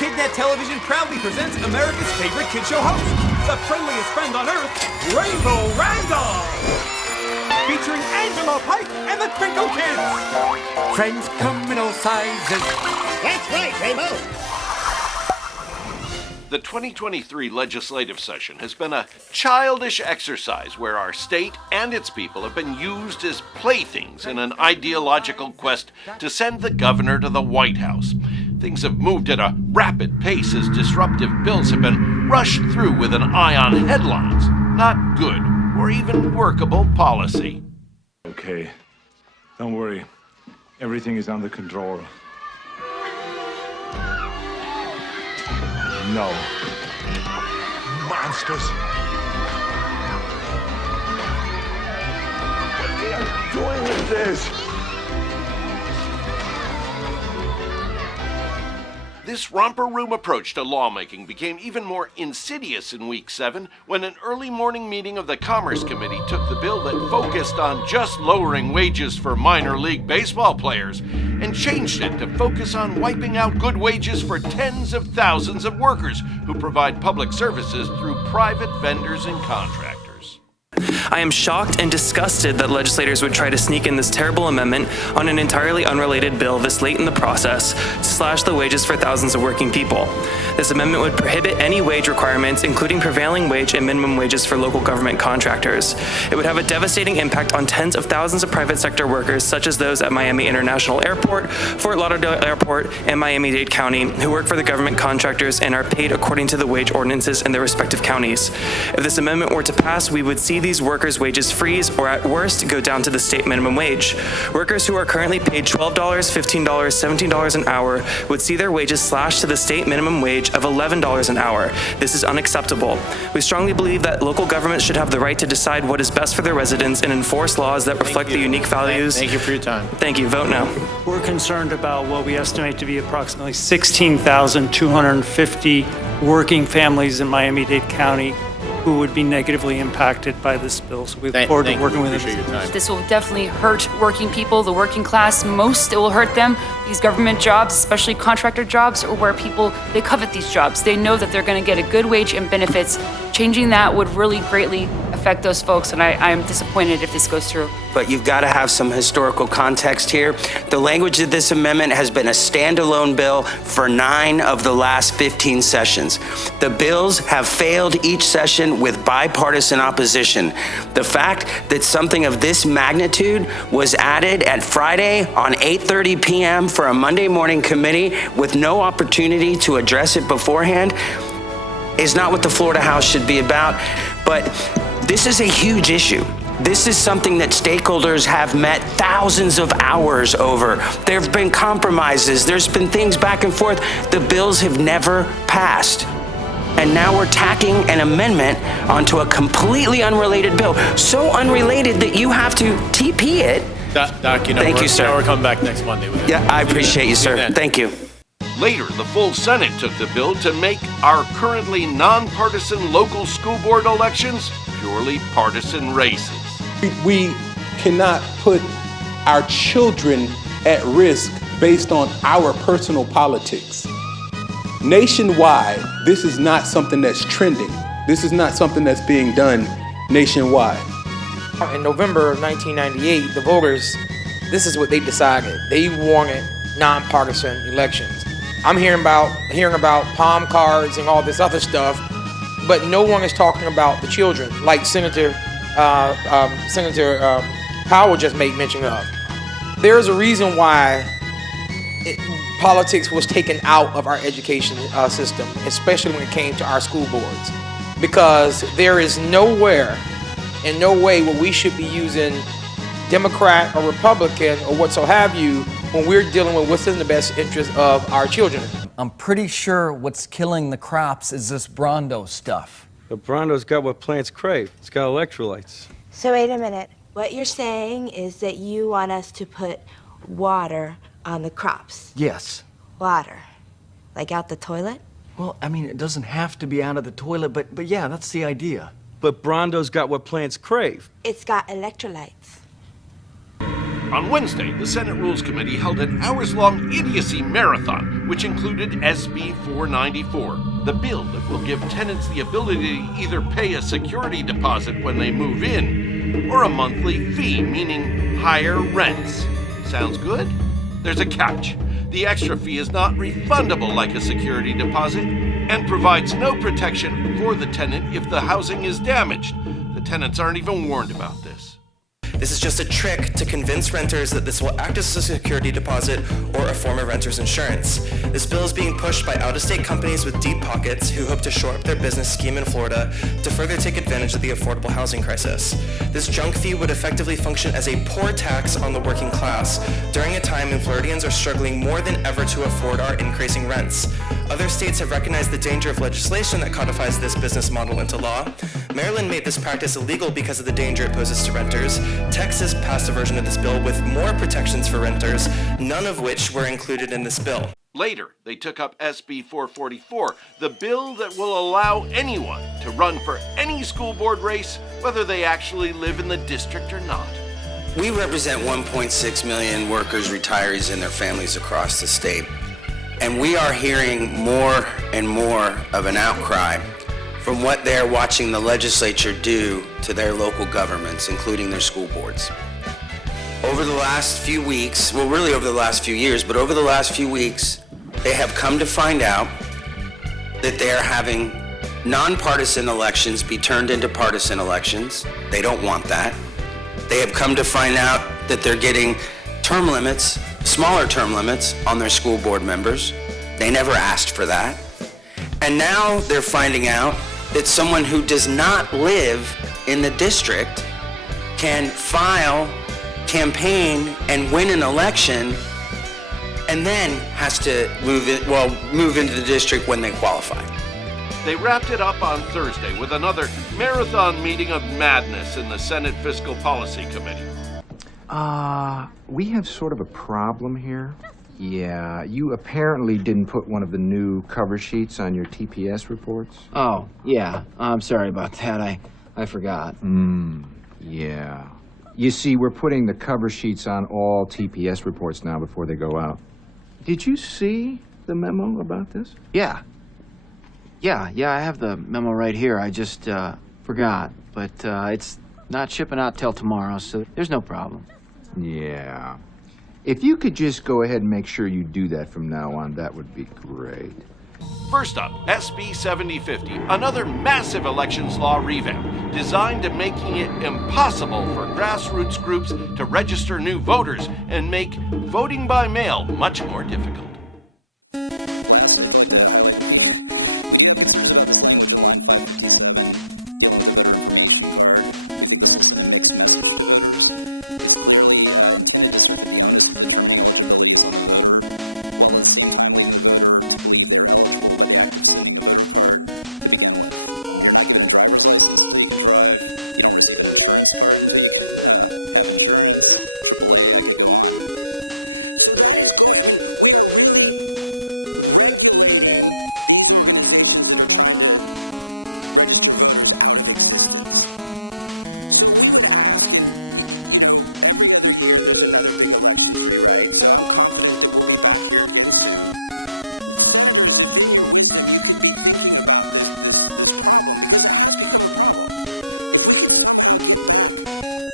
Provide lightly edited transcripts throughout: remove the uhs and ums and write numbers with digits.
KidNet Television proudly presents America's favorite kid show host, the friendliest friend on earth, Rainbow Randolph! Featuring Angela Pike and the Twinkle Kids! Friends come in all sizes. That's right, Rainbow! The 2023 legislative session has been a childish exercise where our state and its people have been used as playthings in an ideological quest to send the governor to the White House. Things have moved at a rapid pace as disruptive bills have been rushed through with an eye on headlines, not good or even workable policy. Okay, don't worry. Everything is under control. No. Monsters. What are you doing with this? This romper room approach to lawmaking became even more insidious in Week 7 when an early morning meeting of the Commerce Committee took the bill that focused on just lowering wages for minor league baseball players and changed it to focus on wiping out good wages for tens of thousands of workers who provide public services through private vendors and contractors. I am shocked and disgusted that legislators would try to sneak in this terrible amendment on an entirely unrelated bill this late in the process to slash the wages for thousands of working people. This amendment would prohibit any wage requirements, including prevailing wage and minimum wages for local government contractors. It would have a devastating impact on tens of thousands of private sector workers, such as those at Miami International Airport, Fort Lauderdale Airport, and Miami-Dade County, who work for the government contractors and are paid according to the wage ordinances in their respective counties. If this amendment were to pass, we would see these workers' wages freeze or at worst go down to the state minimum wage. Workers who are currently paid $12, $15, $17 an hour would see their wages slashed to the state minimum wage of $11 an hour. This is unacceptable. We strongly believe that local governments should have the right to decide what is best for their residents and enforce laws that reflect the unique values. Thank you for your time. Thank you. Vote no. We're concerned about what we estimate to be approximately 16,250 working families in Miami-Dade County who would be negatively impacted by this bill. So we look forward to working with them. This will definitely hurt working people, the working class. Most, it will hurt them. These government jobs, especially contractor jobs, are where people, they covet these jobs. They know that they're going to get a good wage and benefits. Changing that would really greatly affect those folks, and I am disappointed if this goes through. But you've got to have some historical context here. The language of this amendment has been a standalone bill for 9 of the last 15 sessions. The bills have failed each session with bipartisan opposition. The fact that something of this magnitude was added at Friday on 8:30 p.m. for a Monday morning committee with no opportunity to address it beforehand is not what the Florida House should be about. But this is a huge issue. This is something that stakeholders have met thousands of hours over. There have been compromises. There's been things back and forth. The bills have never passed. And now we're tacking an amendment onto a completely unrelated bill. So unrelated that you have to TP it. Doc, you know, Thank you, sir. We're coming back next Monday. Yeah, I appreciate you, sir. Thank you. Later, the full Senate took the bill to make our currently nonpartisan local school board elections purely partisan races. We cannot put our children at risk based on our personal politics. Nationwide, this is not something that's trending. This is not something that's being done nationwide. In November of 1998, the voters, this is what they decided. They wanted nonpartisan elections. I'm hearing about palm cards and all this other stuff, but no one is talking about the children, like Senator Powell just made mention of. There's a reason why politics was taken out of our education system, especially when it came to our school boards, because there is nowhere, in no way, where we should be using Democrat or Republican or what so have you when we're dealing with what's in the best interest of our children. I'm pretty sure what's killing the crops is this Brondo stuff. The Brondo's got what plants crave. It's got electrolytes. So wait a minute. What you're saying is that you want us to put water on the crops? Yes. Water? Like out the toilet? Well, I mean, it doesn't have to be out of the toilet, but yeah, that's the idea. But Brondo's got what plants crave. It's got electrolytes. On Wednesday, the Senate Rules Committee held an hours-long idiocy marathon, which included SB 494, the bill that will give tenants the ability to either pay a security deposit when they move in, or a monthly fee, meaning higher rents. Sounds good? There's a catch. The extra fee is not refundable like a security deposit and provides no protection for the tenant if the housing is damaged. The tenants aren't even warned about this. This is just a trick to convince renters that this will act as a security deposit or a form of renter's insurance. This bill is being pushed by out-of-state companies with deep pockets who hope to shore up their business scheme in Florida to further take advantage of the affordable housing crisis. This junk fee would effectively function as a poor tax on the working class during a time when Floridians are struggling more than ever to afford our increasing rents. Other states have recognized the danger of legislation that codifies this business model into law. Maryland made this practice illegal because of the danger it poses to renters. Texas passed a version of this bill with more protections for renters, none of which were included in this bill. Later, they took up SB 444, the bill that will allow anyone to run for any school board race, whether they actually live in the district or not. We represent 1.6 million workers, retirees, and their families across the state. And we are hearing more and more of an outcry from what they're watching the legislature do to their local governments, including their school boards. Over the last few weeks, well, really over the last few years, but over the last few weeks, they have come to find out that they are having nonpartisan elections be turned into partisan elections. They don't want that. They have come to find out that they're getting term limits, smaller term limits on their school board members. They never asked for that. And now they're finding out that someone who does not live in the district can file, campaign, and win an election, and then has to move into the district when they qualify. They wrapped it up on Thursday with another marathon meeting of madness in the Senate Fiscal Policy Committee. We have sort of a problem here. Yeah, you apparently didn't put one of the new cover sheets on your TPS reports. Oh, yeah. I'm sorry about that. I forgot. Yeah. You see, we're putting the cover sheets on all TPS reports now before they go out. Did you see the memo about this? Yeah. Yeah, I have the memo right here. I just forgot. But it's not shipping out till tomorrow, so there's no problem. Yeah. If you could just go ahead and make sure you do that from now on, that would be great. First up, SB 7050, another massive elections law revamp designed to making it impossible for grassroots groups to register new voters and make voting by mail much more difficult. Last, I'd like to highlight we do have concerns about this language in line 557 dealing with the voter information card. We think this will send a mixed message to voters. It's clearly intended to assert that the onus of determining eligibility is on the voter, while at the same time leading the voter to believe they're eligible by the act of sending a voter card to begin with. You're not given a driver's license until you can drive. You don't receive an insurance card until you can have insurance. AAA, I could go on. So that is we are really regulating these organizations that are trying to register voters out of existence. So we would ask, and every other year there's another big elections rewrite, so I'm confident that we'll be back here again soon. Senators, if in your wisdom you could be thinking about this problem, because it has become a problem. If we could somehow get back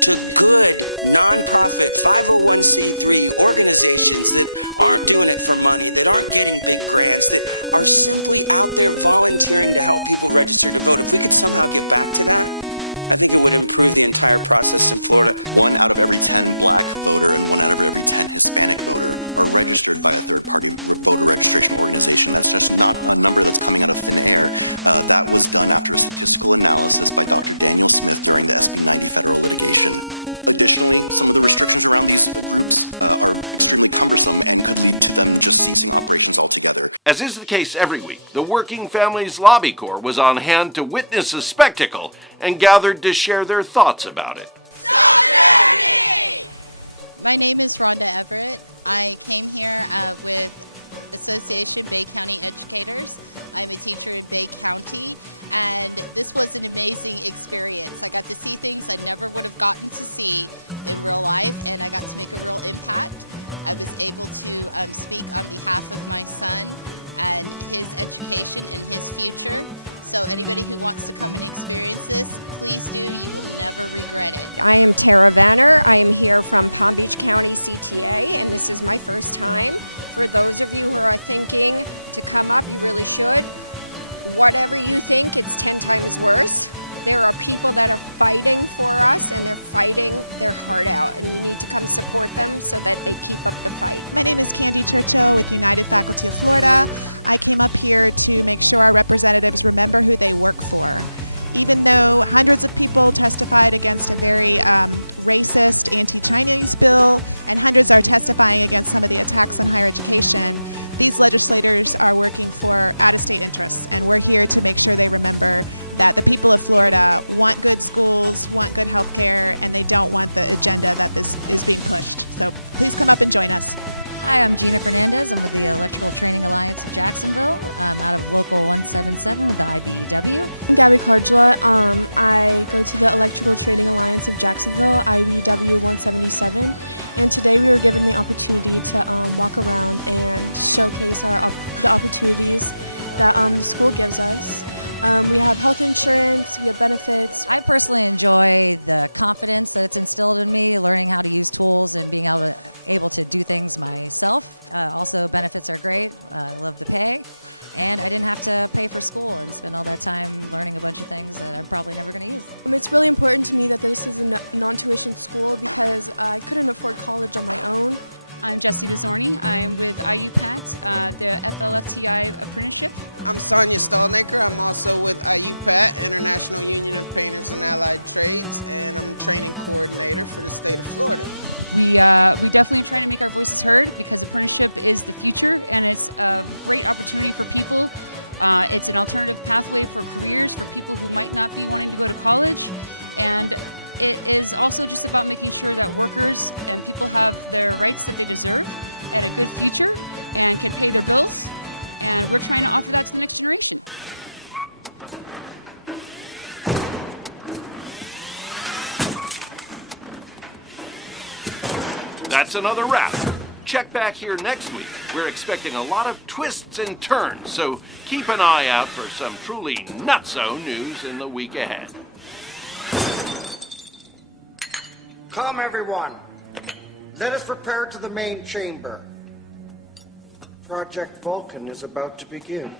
to good, nonprofit, 501c3 organizations that aren't doing it for money, that aren't getting big grants, that are simply out there volunteering to help people register to vote, if we could somehow get back to that, I think it would improve the entire process in Florida. 1 out of every 10 black voter and 1 out of every 10 Hispanic voter are registered by a third-party voter registration organization. That's just not a number that's coming out of thin air. That was done after a statistical analysis by Dr. Daniel Smith during the SB 90 federal litigation. Additionally, some of the restrictions around these groups are extremely cumbersome and could lead to them just ceasing operations altogether. As is the case every week, the Working Families Lobby Corps was on hand to witness the spectacle and gathered to share their thoughts about it. Solidarity! My name is Rhonda Everett. I came here with Association Bay County Educators. I'm a teacher in Bay County, and this was an amazing experience. I got to see things I never would have gotten to see in real life, and I got to make a real impact. I was able to speak on behalf of my son and his education and his future. So anybody who wants to come and experience this, please do. You will never regret it. I am Tara Vanner. I am here from Palm Beach County CTA, and this is my first time. For those of you who are thinking to come up, you really should. Whatever you think, it's 10 times worse. There are people that are fighting for us, and they're fighting their heart out, and you need to come support them so that they keep up the fight. My name is Candy Churchill with United Faculty of Florida. I came up here to make sure our representatives remember who they work for. Even though hundreds of people testified against a very racist anti-Chinese bill, and hundreds are testifying against some of the attacks on higher education, these legislators are working for out-of-state interests, and we're here to make sure they remember that the people of Florida want good schools, want good health care, and they don't want the agenda that this is being pushed. So please come up and join us. Hi, I'm Gina Fernandez. I'm with the Electrical Training Alliance of Jacksonville, out of Local 177 with the IBEW. I'm Gabby Cardula. I go to the Electrical Training Alliance of Jacksonville, IBEW 177, and today we were given the opportunity to walk around and showcase the opportunities that the school gives us. We have health insurance, we have benefits. I personally enjoy the confidence that it's instilled in me, learning how to use tools and being able to do things myself. Also, benefits are great. I love the pay. And I didn't have to pay for school and spend all that time learning a bunch of things that I'm probably never going to use. It's really important to me that this is a non-tuition school because I couldn't afford college on my own. I'm Jessie DeZorny. I'm with IUPAT, the AFL-CIO apprenticeship. I'm Sonia Stallnaker. I'm also with IUPAT, International Union of Painters and Allied Trades, and I'm training coordinator for the state of Florida. We definitely try to make our voices heard because apprenticeship is the future, and it's a great opportunity for people. It's an alternative pathway for careers for people who might not be wanting to go to college, and it is also just about making sure that workers and people have their rights that they deserve and a good future and can pay their bills. And we're trying to offer that to the next generation. That's another wrap. Check back here next week. We're expecting a lot of twists and turns, so keep an eye out for some truly nutso news in the week ahead. Come, everyone. Let us repair to the main chamber. Project Vulcan is about to begin.